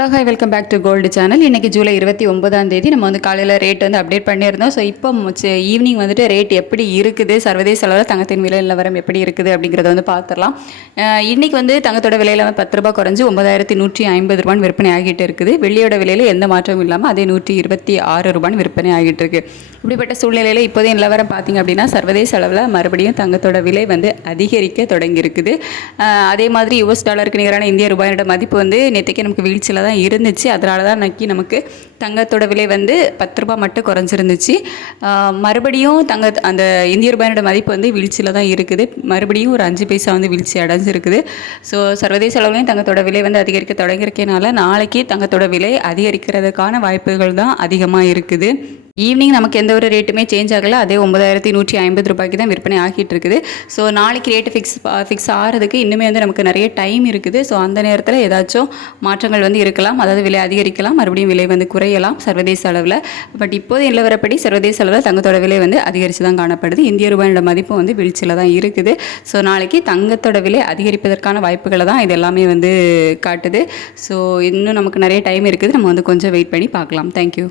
Hello hi welcome back to gold channel இன்றைக்கி July இருபத்தி ஒன்பதாம் தேதி. நம்ம வந்து காலையில் ரேட் வந்து அப்டேட் பண்ணியிருந்தோம். ஸோ இப்போ ஈவினிங் வந்துட்டு ரேட் எப்படி இருக்குது? சர்வதேச அளவில் தங்கத்தின் விலை நிலவரம் எப்படி இருக்குது அப்படிங்கிறத வந்து பார்த்துடலாம் இன்றைக்கி வந்து தங்கத்தோட விலையில் வந்து பத்து ரூபாய் குறைஞ்சி ஒன்பதாயிரத்தி நூற்றி ஐம்பது ரூபான்னு விற்பனை ஆகிட்டு இருக்குது. வெள்ளியோட விலையில் எந்த மாற்றமும் இல்லாமல் அதே நூற்றி இருபத்தி ஆறு ரூபான்னு விற்பனை ஆகிட்டு இருக்கு. இப்படிப்பட்ட சூழ்நிலையில் இப்போதைய நிலவரம் பார்த்தீங்க அப்படின்னா சர்வதேச அளவில் மறுபடியும் தங்கத்தோட விலை வந்து அதிகரிக்க தொடங்கியிருக்குது. அதே மாதிரி யூஎஸ் டாலருக்கு நிகரான இந்திய ரூபாயோட மதிப்பு வந்து நேற்றுக்கே நமக்கு வீழ்ச்சியில் தான் இருந்துச்சு. அதனால தான் நக்கி நமக்கு தங்கத்தோட விலை வந்து பத்து ரூபாய் மட்டும் குறைஞ்சிருந்துச்சு. மறுபடியும் தங்க அந்த இந்திய ரூபாயோட மதிப்பு வந்து வீழ்ச்சியில் தான் இருக்குது. மறுபடியும் ஒரு அஞ்சு பைசா வந்து வீழ்ச்சி அடைஞ்சிருக்குது. ஸோ சர்வதேச அளவுலையும் தங்கத்தோட விலை வந்து அதிகரிக்க தொடங்கியிருக்கனால நாளைக்கு தங்கத்தோட விலை அதிகரிக்கிறதுக்கான வாய்ப்புகள் தான் அதிகமாக இருக்குது. ஈவினிங் நமக்கு எந்த ஒரு ரேட்டுமே சேஞ்ச் ஆகலை. அதே ஒன்பதாயிரத்தி நூற்றி ஐம்பது ரூபாய்க்கு தான் விற்பனை ஆகிட்டு இருக்குது. ஸோ நாளைக்கு ரேட்டு ஃபிக்ஸ் ஃபிக்ஸ் ஆகிறதுக்கு இன்னுமே வந்து நமக்கு நிறைய டைம் இருக்குது. ஸோ அந்த நேரத்தில் ஏதாச்சும் மாற்றங்கள் வந்து இருக்கலாம். அதாவது விலை அதிகரிக்கலாம். மறுபடியும் விலை வந்து குறையலாம் சர்வதேச அளவில். பட் இப்போது நிலவரப்படி சர்வதேச அளவில் தங்கத்தோட விலை வந்து அதிகரித்து தான் காணப்படுது. இந்திய ரூபாயோட மதிப்பு வந்து வீழ்ச்சியில் தான் இருக்குது. ஸோ நாளைக்கு தங்கத்தோட விலை அதிகரிப்பதற்கான வாய்ப்புகளை தான் இது எல்லாமே வந்து காட்டுது. ஸோ இன்னும் நமக்கு நிறைய டைம் இருக்குது. நம்ம வந்து கொஞ்சம் வெயிட் பண்ணி பார்க்கலாம். தேங்க்யூ